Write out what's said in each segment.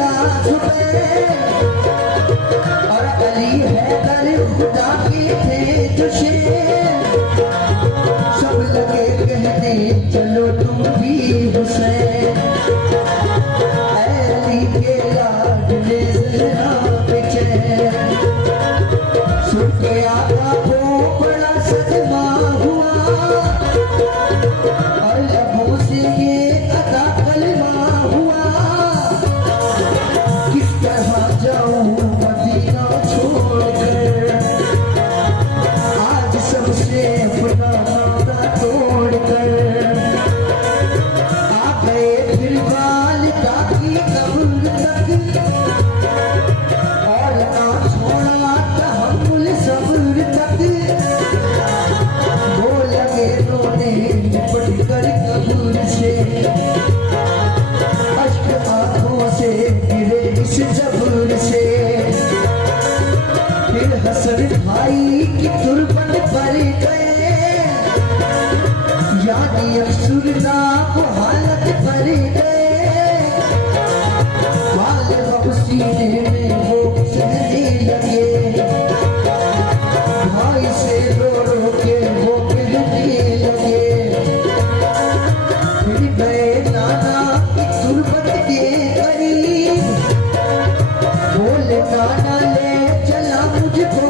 अल्लाह छुपे और अली हैदर खुदा के थे तुझे सब लगे कहने चलो तुम भी हुसैन अली के लाडले जरा बेचैन सुन के आका को बड़ा सदमा हुआ और लबों से ये अदा कलमा हुआ किस तरह जाऊं मदीना छोड़कर आज सबसे अपना नाता तोड़कर आ गए फिर वालिदा की कब्र तक और ना छोड़ा तहम्मुल सब्र तक वो लगे रोने लिपट कर कब्र से अश्क आंखों से गिरे इस जबर से फिर हसन भाई की तुरबत पर गए यानी अफसुरदा को हालत पर गए बाल सीने में वो सहने लगे भाई से रो रो के वो कहने लगे फिर गए नाना की तुरबत के करीब बोले नाना ले चला मुझको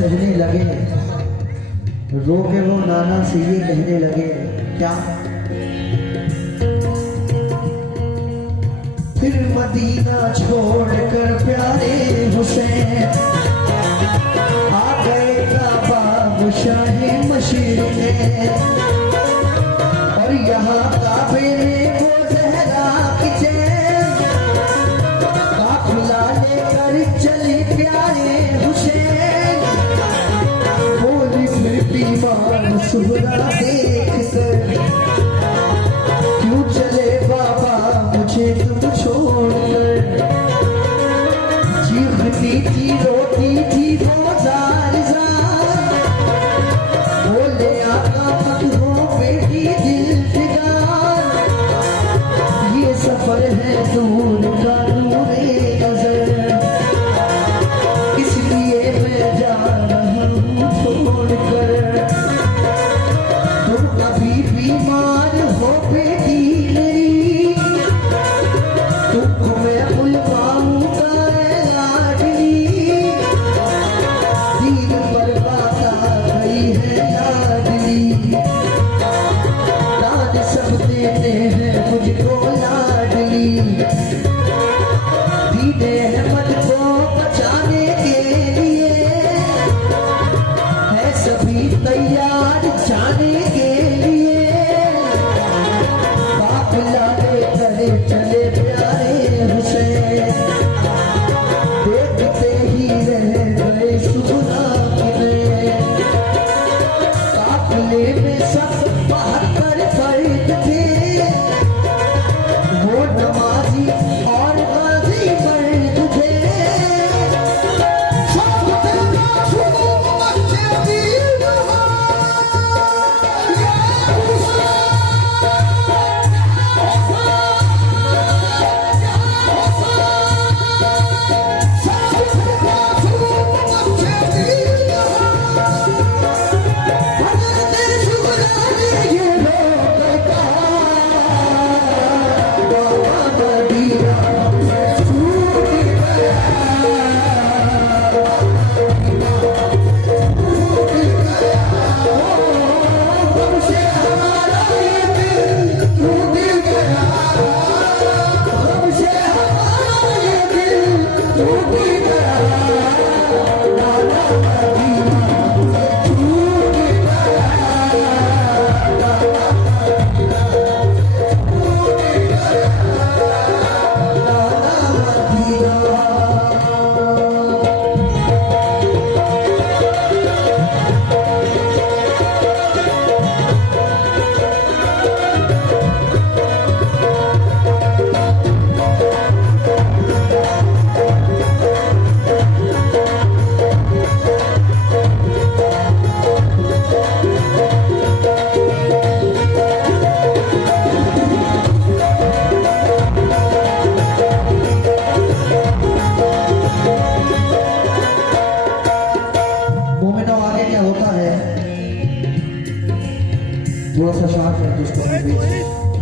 सहने लगे रो के वो नाना से ये कहने लगे क्या फिर मदीना छोड़कर प्यारे हुसैन आ गए काबा शाहे मशीर में और यहाँ काबे में वो ज़हरा की चैन काफिला लेकर चले प्यारे हुसैन बोली फिर बीमार सुहरा देख कर क्यों चले बाबा मुझे तुम छोड़कर चीखती थी रोती थी वो ज़ालिज़ा बोले आका मत हो बेटी दिल फिगार ये सफर है दूर का नूरे नजर इसलिए मैं जा रहा हूँ छोड़कर तुम अभी बीमार हो बेटी मेरी तुमको मैं बुलवाऊंगा लाडली दीन पर बात आ गई है लाडली राज सब देते हैं मुझको लाडली दीन अहमद को बचाने के लिए है सभी तैयार जाने के लिए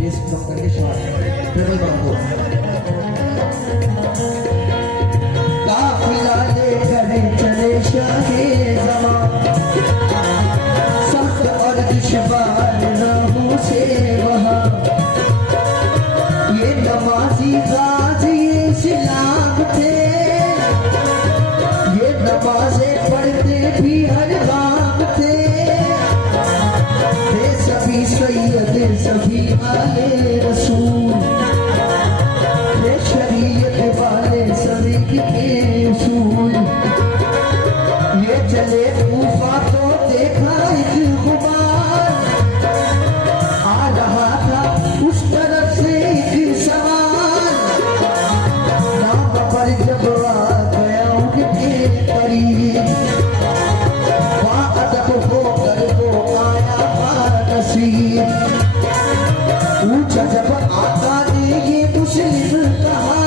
This from Kandishwar, Premal Babu. काफिला लेकर चले शाहे ज़मां, सख्त और दुश्वार राहों से वहाँ। ये नमाज़ी गाज़ी इस्लाम थे, ये नमाज़ें पढ़ते भी हर बाम थे। वे सभी सैयद सभी आले रसूल, वे शरीयत वाले सभी के उसूल। ये चले कूफा तो देखा एक गुबार, आ रहा था उस तरफ से एक सवाल। नाम पर जब आ गया उनके करीब, अदब होकर वो आया नसीब। पूछा जब आका ने ये मुस्लिम कहा,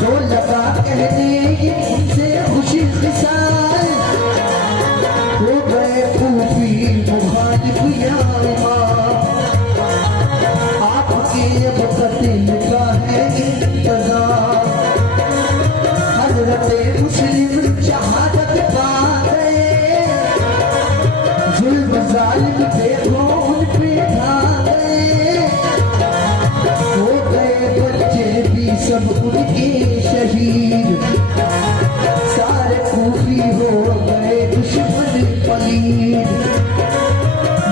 तो लगा कहने ये उनसे खुशी खिसाल। हो गए कूफी मुखालिफ या इमाम, आपके अब कत्ल का है इंतज़ार। हज़रत मुस्लिम शहादत पा गए, जुल्म जालिम देखो उन पे ढा गए। हो गए बच्चे भी सब उनके शहीद, सारे कूफी हो गए दुश्मन पलीद।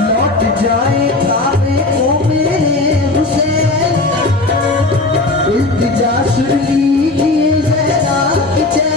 लौट जाए काबे को मेरे हुसैन, इल्तिजा सुन लीजिए ज़रा कि चैन।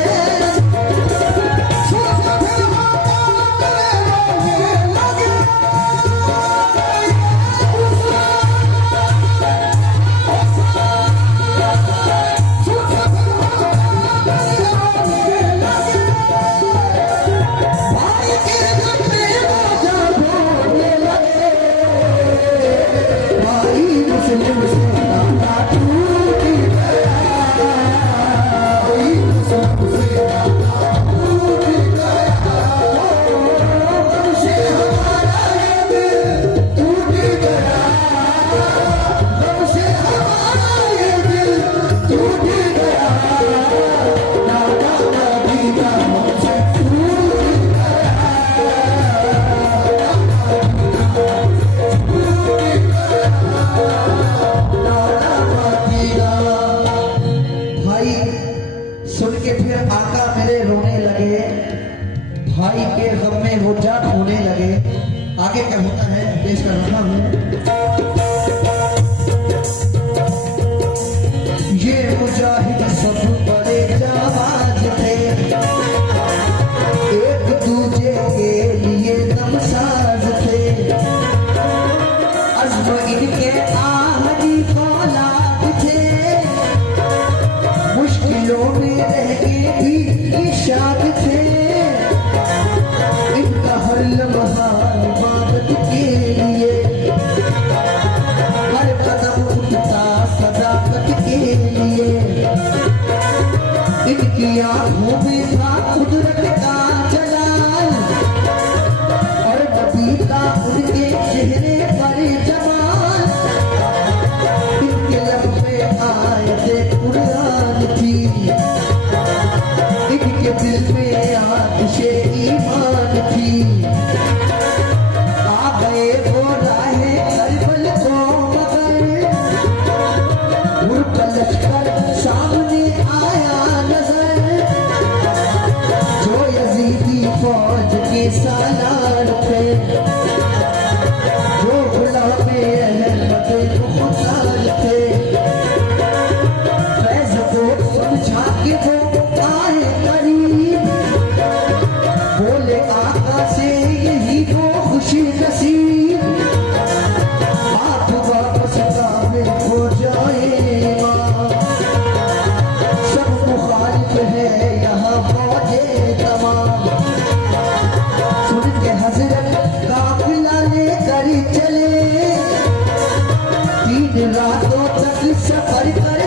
भाई के गम में वो जान होने लगे। आगे क्या होता है पेश कर रहा हूँ। ये मुजाहिद सब बड़े जाबाज थे, एक दूजे के लिए दमसाज थे। अज़्म इनके आहदी फौलाद थे, मुश्किलों में रह के भी इशाद थे। हर लम्हा इबादत के लिए, हर कदम उठता सदाकत के लिए। इनकी आंखों में था कुदरत का जलाल, और नबी का उनके चेहरे पर जमाल। इनके लब पे आयते कुरान थी, इनके दिल में आतिशे ईमान थी। आ गए वो राहे करबल को मगर, उनका लश्कर सामने आया नजर। जो यजीदी फौज के सालार थे, जो गुलामे अहमद मुख्तार थे। फैज़ को समझा के वो आए करीब, बोले आका से यही वो खुशी नसीब। आप वापस काबे हो जाए माँ, सब मुखालिफ है यहाँ फौजे तमाम। सुन के हजरत काफिला लेकर चले, 3 रातों तक सफर कर